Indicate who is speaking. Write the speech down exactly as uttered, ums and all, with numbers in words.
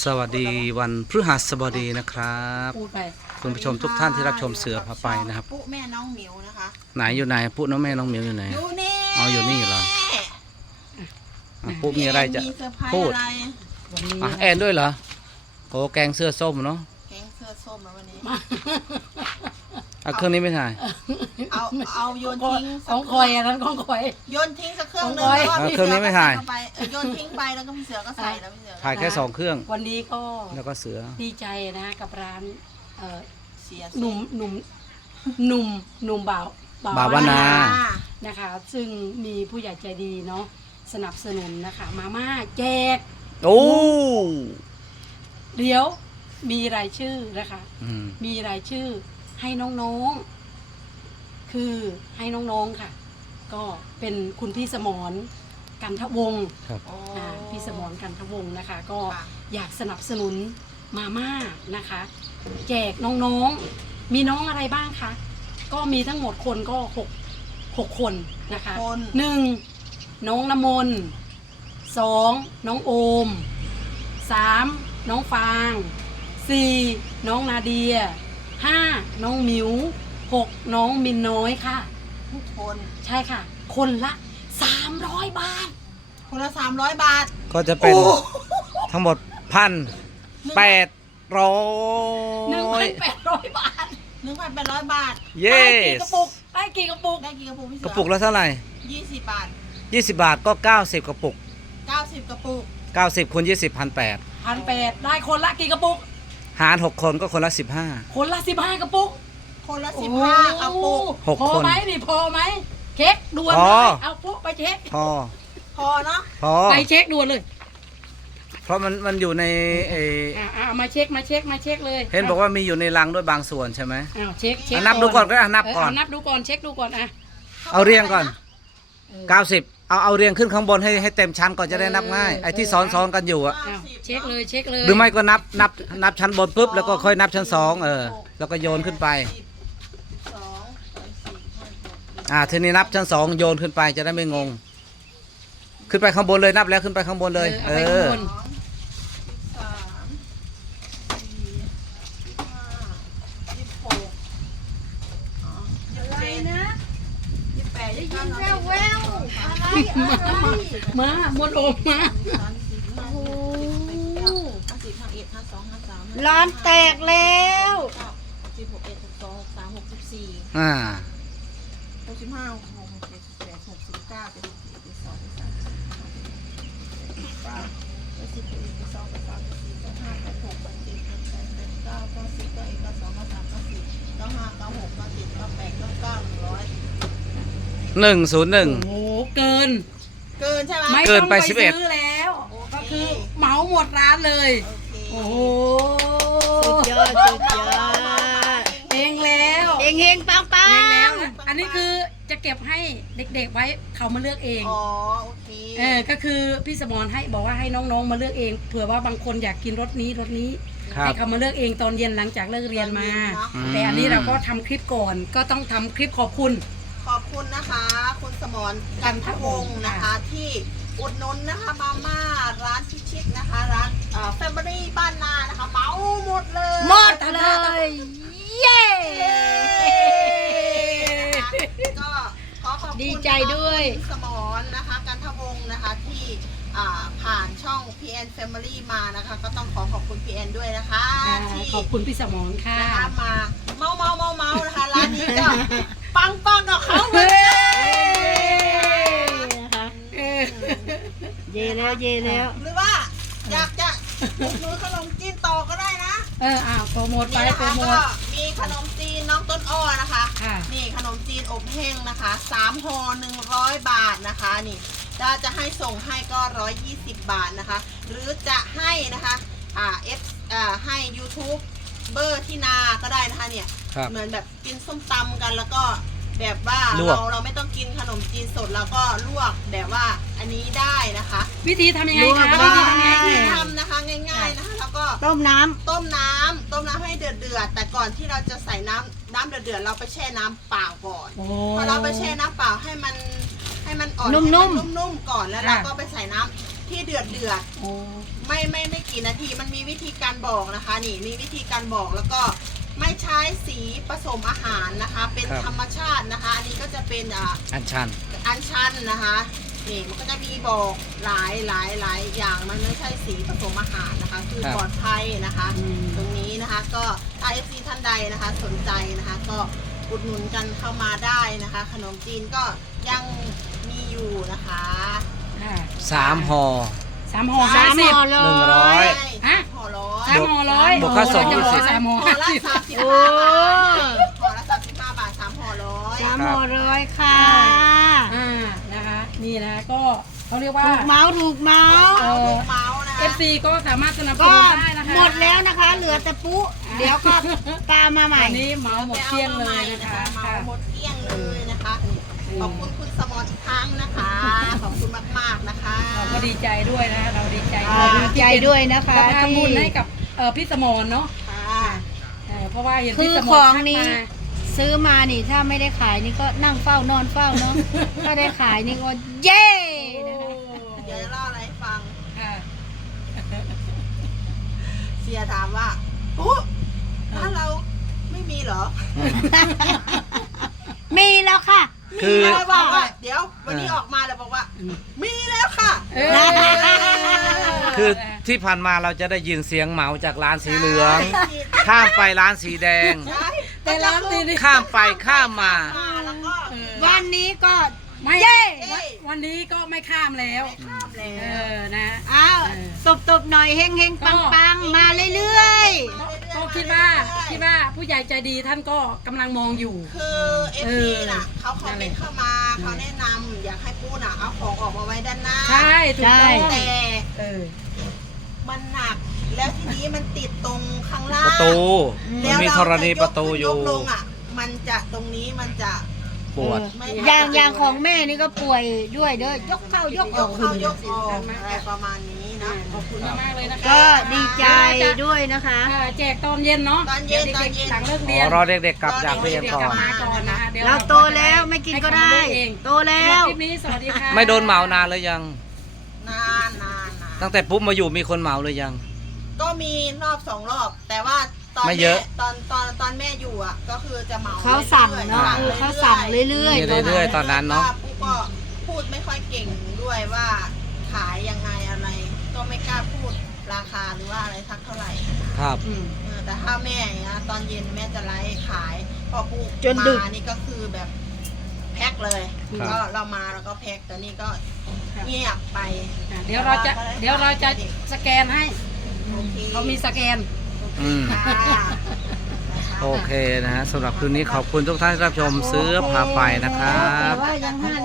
Speaker 1: สวัสดีวันพฤหัสบดีนะครับคุณผู้ชมทุกท่านที่รับชมเสือพาไปนะครับ
Speaker 2: ปุ๊แม่น้องหมิวนะคะ
Speaker 1: ไหนอยู่ไหนปุ๊น้องแม่น้องเหมียวอยู่ไหน
Speaker 2: อยู่นี่
Speaker 1: อ๋ออยู่นี่เหรอปุ๊มีอะไรจะพูดอ่ะแอนด้วยเหรอโอ้แกงเสื้อส้มเนาะ
Speaker 2: แกงเสื้อส้มแล้ววันนี้
Speaker 1: อ่ะเครื่องนี้ไม่ถ่าย
Speaker 2: เอาเอาโยนทิ้ง
Speaker 3: ของคอยอันนั้นของคอย
Speaker 2: โยนทิ้งสักเครื่องนึง
Speaker 1: แล้วเครื่องนี้ไม่ถ่าย
Speaker 2: โยนทิ้งไปแล้วก็พี่เสือก็ใส่แล้วพี่เสือ
Speaker 1: ถ่ายแค่สองเครื่อง
Speaker 3: วันนี้ก็
Speaker 1: แล้วก็เสือ
Speaker 3: ดีใจนะกับร้านเอ่อ
Speaker 2: เสีย
Speaker 3: หนุ่มหนุ่มหนุ่มหนุ่มบ่าว
Speaker 1: บ่าวนา
Speaker 3: นะคะซึ่งมีผู้ใหญ่ใจดีเนาะสนับสนุนนะคะมาม่าแจก
Speaker 1: โอ้
Speaker 3: เดี๋ยวมีรายชื่อนะคะมีรายชื่อให้น้องๆคือให้น้องๆค่ะก็เป็นคุณพี่สมรกันทวงศ์พี่สมรกันทวงศ์นะคะก็อยากสนับสนุนมาม่านะคะแจกน้องๆมีน้องอะไรบ้างคะก็มีทั้งหมดคนก็หกหกคนนะคะหนึ่งน้องน้ำมนต์สองน้องโอมสามน้องฟางสี่น้องนาเดียห้าน้องหมิวหกน้องมินน้อยค่ะ
Speaker 2: ทุกคน
Speaker 3: ใช่ค่ะคนละสามร้อยบาท
Speaker 2: คนละสามร้อยบาท
Speaker 1: ก็จะเป็นทั้งหมดพันแปดร้อ
Speaker 3: ยหนึ่งพันแปดร้อยบาท
Speaker 2: หนึ่งพันแปดร้อยบาท
Speaker 1: เย้
Speaker 3: กระปุกได้กี่กระปุก
Speaker 2: ได้กี่กระปุกพี่เสื
Speaker 1: อกระปุกละเท่าไหร่
Speaker 2: ยี่สิบบาท
Speaker 1: ยี่สิบบาทก็เก้าสิบกระปุก
Speaker 2: เก้าสิบกระปุก
Speaker 1: เก้าสิบคูณยี่สิบพันแปด
Speaker 3: พันแปดได้คนละกี่กระปุก
Speaker 1: หารหกคนก็คนละสิบห้า
Speaker 3: คนละสิบห้ากระปุก
Speaker 2: คนละสิบห้ากระปุก
Speaker 1: หกคน
Speaker 3: พอไหมนี่พอไหมเช็คด่วนเลยเอาปุ๊บไปเช็ค
Speaker 1: พอ
Speaker 2: พอเนาะ
Speaker 1: พอ
Speaker 3: ไปเช็คด่วนเลย
Speaker 1: เพราะมันมันอยู่ในเอ
Speaker 3: ออ่ามาเช็คมาเช็คมาเช็คเลย
Speaker 1: เห็นบอกว่ามีอยู่ในรังด้วยบางส่วนใช่ไหม
Speaker 3: อ้าวเช็คเช็ค
Speaker 1: นับดูก่อนก็นับก่อน
Speaker 3: นับดูก่อนเช็คดูก่อนอ่ะ
Speaker 1: เอาเรียงก่อนเก้าสิบเอาเอาเรียงขึ้นข้างบนให้ให้เต็มชั้นก่อนจะได้นับง่ายไอ้ที่ซ้อนซ้อนกันอยู่อะ
Speaker 3: เช็คเลยเช็คเลย
Speaker 1: หรือไม่ก็นับนับนับชั้นบนปุ๊บแล้วก็ค่อยนับชั้นสองเออแล้วก็โยนขึ้นไปอ่าทีนี้นับชั้นสองโยนขึ้นไปจะได้ไม่งงขึ้นไปข้างบนเลยนับแล้วขึ้นไปข้างบนเลยเออ
Speaker 3: มาหมดโอมมา
Speaker 2: ร้านแตกแล้วสิบหกเอ็ดหกสองหกสามหกสิบสี่
Speaker 1: อ่า
Speaker 2: หกสิบห้าหกหกเจ็ดสิบแปดหกสิบเก้าเจ็ดสิบเจ็ดสองสามเจ็ดสิบเอ็ดเจ็ดสองเจ็ดสามเจ็ดสี่เจ็ดห้าเจ็ดหกเจ็ดเจ็ดแปดเจ็ดเก้าเก้าสิบเก้าเอ็ดเก้าสองเก้าสามเก้าสี่เก้าห้าเก้าหกเก้าเจ็ดเก้าแปดเก้าเก้าหนึ่งร้อย
Speaker 1: หนึ่งศูนย์หนึ่ง
Speaker 3: โอ้เกิน
Speaker 2: เกินใช่ไหม
Speaker 1: เกินไปสิบเอ็ด
Speaker 3: แล้วก็คือเหมาหมดร้านเลยโอ้โห
Speaker 2: สุดยอดสุดยอด
Speaker 3: เองแล้ว
Speaker 2: เองเฮงปังปัง
Speaker 3: แล้วอันนี้คือจะเก็บให้เด็กๆไว้เขามาเลือกเอง
Speaker 2: อ๋อโอเค
Speaker 3: เออก็คือพี่สมรให้บอกว่าให้น้องๆมาเลือกเองเผื่อว่าบางคนอยากกินรสนี้รสนี้ให้เขามาเลือกเองตอนเย็นหลังจากเลิกเรียนมาแต่อันนี้เราก็ทำคลิปก่อนก็ต้องทำคลิปขอบคุณ
Speaker 2: ขอบคุณนะคะคุณสมรกันทวงศ์นะคะที่อุดหนุนนะคะมาม่าร้านชิชิคนะคะร้านเอ่อแฟมิลี่บ้านนานะคะเมาหมดเลย
Speaker 3: หมดเลยเย้
Speaker 2: ก็ขอขอบคุณ
Speaker 3: ดีใจด้วย
Speaker 2: สมรนะคะกันทวงศ์นะคะที่ผ่านช่อง พี เอ็น Family มานะคะก็ต้องขอขอบคุณ พี เอ็น ด้วยนะคะที่
Speaker 3: ขอบคุณพี่สมรค่ะ
Speaker 2: นะคะมาเมาเมาเมาเมานะคะร้านนี้ก็ปังปังกับเขาเลย
Speaker 3: เย่แล้วเย่แล้ว
Speaker 2: หรือว่าอยากจะอุดหนุนขนมจีนต่อก็ได้นะ
Speaker 3: เอออ้าวโปรโมทไปโปรโมท
Speaker 2: มีขนมจีนน้องต้นอ้อนะคะนี่ขนมจีนอบแห้งนะคะสามห่อหนึ่งร้อยบาทนะคะนี่ถ้าจะให้ส่งให้ก็ร้อยยี่สิบบาทนะคะหรือจะให้นะคะอ่าเอฟอ่าให้ YouTube เบอร์ที่นาก็ได้นะคะเนี่ยเหมือนแบบกินส้มตำกันแล้วก็แบบว่าเราเราไม่ต้องกินขนมจีนสดเราก็ลวกแบบว่าอันนี้ได้นะคะ
Speaker 3: วิธีทำยังไงคะ
Speaker 2: วิธีทำยังไงทำนะคะง่ายๆนะคะแล้วก็
Speaker 3: ต้มน้ำ
Speaker 2: ต้มน้ำต้มน้ำให้เดือดเดือดแต่ก่อนที่เราจะใส่น้ำน้ำเดือดเดือดเราไปแช่น้ำเปล่าก่อนพอเราไปแช่น้ำเปล่าให้มันให้มันอ่อน
Speaker 3: นุ่มๆ
Speaker 2: นุ่มๆก่อนแล้วเราก็ไปใส่น้ำที่เดือดเดือดไม่ไม่ไม่กี่นาทีมันมีวิธีการบอกนะคะ นี่มีวิธีการบอกแล้วก็ไม่ใช้สีผสมอาหารนะคะ เป็นธรรมชาตินะคะ อันนี้ก็จะเป็นอ่า
Speaker 1: อันชัน
Speaker 2: อันชันนะคะนี่มันก็จะมีบอกหลายหลายหลายอย่างมันไม่ใช่สีผสมอาหารนะคะ คือ
Speaker 1: ครับ
Speaker 2: ปลอดภัยนะคะ
Speaker 3: อืม
Speaker 2: ตรงนี้นะคะก็ถ้า เอฟ ซี ท่านใดนะคะสนใจนะคะ ก็อุดหนุนกันเข้ามาได้นะคะ ขนมจีนก็ยังมีอยู่นะคะ
Speaker 3: ค่ะ
Speaker 1: สามห่อ
Speaker 3: สามห่อห้า
Speaker 4: สาม
Speaker 3: สิบ
Speaker 4: ห่อเล
Speaker 1: หนึ่งร้อย
Speaker 2: ใช่
Speaker 3: ฮะ
Speaker 2: ห่อร้อย
Speaker 3: สามห่อร้อย
Speaker 1: บวกค่าส่ง
Speaker 3: โอ้โห
Speaker 1: ยี่สิบ
Speaker 3: สามห่อ
Speaker 2: ห่อ
Speaker 3: ห้า
Speaker 2: ละ
Speaker 3: สิบ
Speaker 2: สามสิบ
Speaker 4: โอ้
Speaker 2: ห้าบาทห่อละสามสิบห้าบาทสามห่อร้อย
Speaker 4: สามห่อร้อยค่ะ
Speaker 3: อ่านะคะนี่นะคะก็เขาเรียกว่า
Speaker 4: ถูกเมาส์ถูกเมาส์
Speaker 3: เออ
Speaker 2: เมาส์นะคะ
Speaker 3: เอฟซีก็สามารถสนับส
Speaker 4: ก็
Speaker 3: นุนได้นะคะ
Speaker 4: หมดแล้วนะคะ เหลือแต่ปุ๊เดี๋ยวก็ตามมาใหม่
Speaker 3: วันนี้เหมาหมดเที่ยงเลยนะคะ
Speaker 2: เมา
Speaker 3: ค่ะ
Speaker 2: หมดเที่ยงเลยนะคะขอบคุณคุณสมรอีกครั้งนะคะ ขอบคุณมากๆนะคะ
Speaker 3: เราก็ดีใจด้วยนะคะเราดีใจ
Speaker 4: อ่าดีใจด้วยนะคะ
Speaker 3: ที่เป็นสะพาน
Speaker 4: ที่
Speaker 3: บุญให้กับเอ่อพี่สมรเนาะ
Speaker 2: ค่ะ
Speaker 3: เออเพราะว่าเห็น
Speaker 4: คื
Speaker 3: พี่
Speaker 4: อ
Speaker 3: สม
Speaker 4: ข
Speaker 3: ร
Speaker 4: อง
Speaker 3: ทัก
Speaker 4: นี้
Speaker 3: มา
Speaker 4: ซื้อมานี่ถ้าไม่ได้ขายนี่ก็นั่งเฝ้านอนเฝ้าเนาะ ถ้าได้ขายนี่ก็เย้นะคะ
Speaker 2: เดี๋ยวจะเล่าอะไรให้ฟัง
Speaker 3: ค่ะ
Speaker 2: เสียถามว่าปุ๊บ้านเราไม่มีเหรอ
Speaker 4: มีแล้วค่ะ
Speaker 1: คือ
Speaker 2: มีแล้วบอกว่าเดี๋ยววันนี้ออกมาแล้วบอกว่า มีแล้วค่ะ
Speaker 3: เออ
Speaker 1: คือที่ผ่านมาเราจะได้ยินเสียงเหมาจากร้านสีเหลือง
Speaker 2: ใช่
Speaker 1: ข้ามไปร้านสีแดง
Speaker 2: ใช่
Speaker 3: แต่ร้านนี้นี่
Speaker 1: ข้ามไปข้ามมา
Speaker 2: มาแล้วก็
Speaker 3: เออ
Speaker 4: วันนี้ก็
Speaker 3: ไม่
Speaker 4: เย้
Speaker 3: วันวันนี้ก็ไม่ข้ามแล้ว
Speaker 2: ข้ามแล้
Speaker 3: เอ
Speaker 2: ว
Speaker 3: อนะ
Speaker 4: อ้าว
Speaker 3: เออ
Speaker 4: ตบตบๆหน่อยเฮงเฮง
Speaker 3: ก็
Speaker 4: ปังปังๆ มาเรื่อย
Speaker 3: ก็ก็คิดว่าคิดว่าผู้ใหญ่ใจดีท่านก็กำลังมองอยู่
Speaker 2: คือเอฟซีน่ะเขาคอมเมนต์เข้ามาเขาแนะนำอยากให้ปูน่ะเอาของออกมาไว้ด้านหน้า
Speaker 3: ใช่ถูกต้อง
Speaker 2: แต่
Speaker 3: เออ
Speaker 2: มันหนักแล้วทีนี้มันติดตรงข้างล่าง
Speaker 1: ประตู มันมีธรณีประตูอยู่
Speaker 2: ยกลงอ่ะ มันจะตรงนี้มันจะ
Speaker 1: ปวด
Speaker 2: ไม่
Speaker 4: ๆ อย่างอย่างของแม่นี่ก็ป่วยด้วยเด้อยกเข้ายก
Speaker 2: ย
Speaker 4: ออก
Speaker 2: กเข้ายกออกอะไรประมาณนี้นะ
Speaker 3: ขอบคุณมากๆเลยนะคะ
Speaker 4: ก็ดีใจด้วยนะคะ
Speaker 3: อ่าแจกตอนเย็นเนาะ
Speaker 2: ตอนเย็น
Speaker 3: ดี๋ว
Speaker 2: ตอน
Speaker 3: ด็ก
Speaker 2: เย็น
Speaker 3: ๆหลังเลิก
Speaker 1: อ๋
Speaker 3: เรีย
Speaker 1: อน รอเด็กๆกลับจากเรียน
Speaker 3: เด็ก
Speaker 1: ก่
Speaker 3: ๆก
Speaker 1: อ
Speaker 3: ลับ
Speaker 1: น
Speaker 3: มาก่อนนะคะดี๋ยว
Speaker 4: เราโตแล้วไม่กินก็ได้
Speaker 3: ให้เขาเลือเอง
Speaker 4: โตแล้ว
Speaker 3: สำหรับคลิปนี้สวัสดีค่ะ
Speaker 1: ไม่โดนเหมานานเลยยัง
Speaker 2: นานนานนาน
Speaker 1: ตั้งแต่ปุ๊บมาอยู่มีคนเหมาเลยยัง
Speaker 2: ก็มีรอบสองรอบ แต่ว่าตอน
Speaker 1: ไม่เย
Speaker 2: แม่
Speaker 1: อะ
Speaker 2: ตอนตอนตอนแม่อยู่อ่ะ ก็คือจะเหมา
Speaker 4: เขาสั่ง
Speaker 2: รื่อยๆ
Speaker 4: เนาะ
Speaker 2: สั่ง
Speaker 4: คือเขา
Speaker 2: รื่อยๆ
Speaker 4: สั่งเรื่อย
Speaker 1: มี
Speaker 4: ๆ
Speaker 1: เรื่อยๆตอนนั้นเนาะ
Speaker 2: ว่ปุ๊กก็พูดไม่ค่อยเก่งด้วยว่าขายยังไงอะไร ก็ไม่กล้าพูดราคาหรือว่าอะไรทักเท่าไหร่
Speaker 1: ครับ
Speaker 3: อืม
Speaker 2: เออแต่ถ้าแม่อย่างเงี้ยตอนเย็นแม่จะไลฟ์ขาย พอปุ๊
Speaker 4: จนดึก
Speaker 2: มานี่ก็คือแบบแพ็คเลย
Speaker 1: ครับ
Speaker 2: ก็เรามาแล้วก็แพ็คแต่นี่ก็เงียบไป
Speaker 3: อ่ะเดี๋ยวเราจะเดี๋ยวเราจะสแกนให้
Speaker 2: โอเค
Speaker 3: เขามีสแกน
Speaker 1: อืม
Speaker 2: ค่ะนะคะ
Speaker 1: โอเคนะฮะสำหรับคืนนี้ขอบคุณทุกท่านที่รับชมซื้อพาไปนะครับ
Speaker 4: แต่ว่ายังห้า